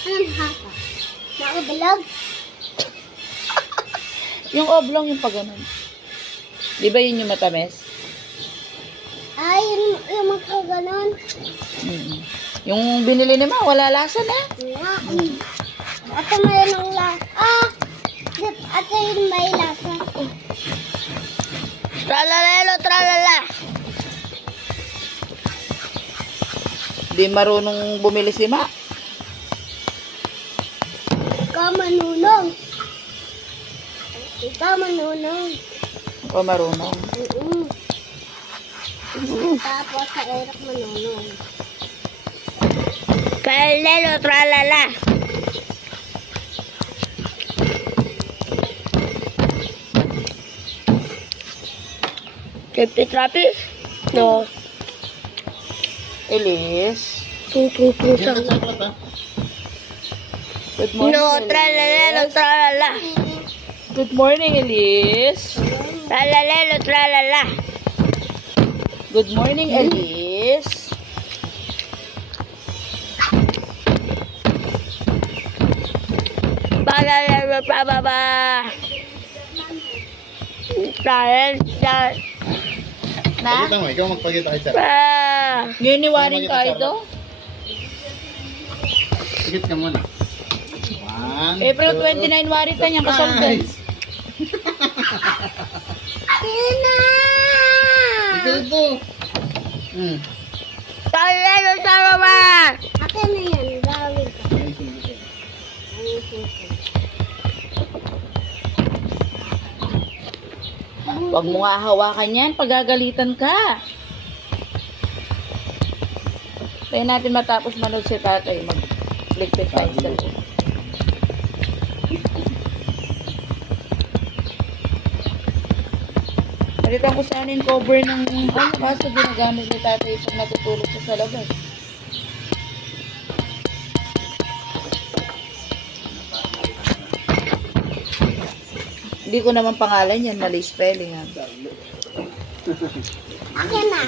Anong haka? Nakabilog? Yung oblong yung pag ganun. Di ba yun yung matamis? Ay, yung magkaganon. Yung binili ni Ma, wala lasa na. Nga. Ate may ng lasa. Ate yun may lasa. Tralalelo, tralala. Di marunong bumili si Ma. Ikaw manunong. Ikaw manunong. O marunong. Tapos sa Eric manunong. Tralalelo, tralala. Trapis? No. Elise. Pusa. Good morning, No, Elise. tralalelo, tralala. Good morning, Elise. Tralalelo, tralala. Good morning, Elise. Tralalelo, tralala. Tralalelo, Na? Pakita mo, ikaw magpakita kay Sir. Ngayon ni Waring ka ito? Sigit ka muna. April 29, Waring ka niyang kasal din. Tina! Ito ito. Tralalelo, tralala. Akin na yan, gawin ko. Huwag mo nga hawakan yan, pagagalitan ka. Tayo natin matapos manood si tatay, mag-ligpit tayo sa loob. Palitan ko sana yung cover ng kaso ginagamit ni tatay pag natutulog siya sa labas. Hindi ko naman pangalan yan, mali spelling ha. Akin na.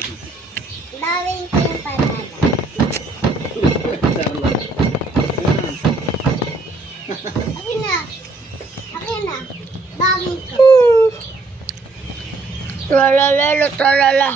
Gawin ko yung pangalan. Akin na. Akin na. Gawin ko. Tralalelo, tralala.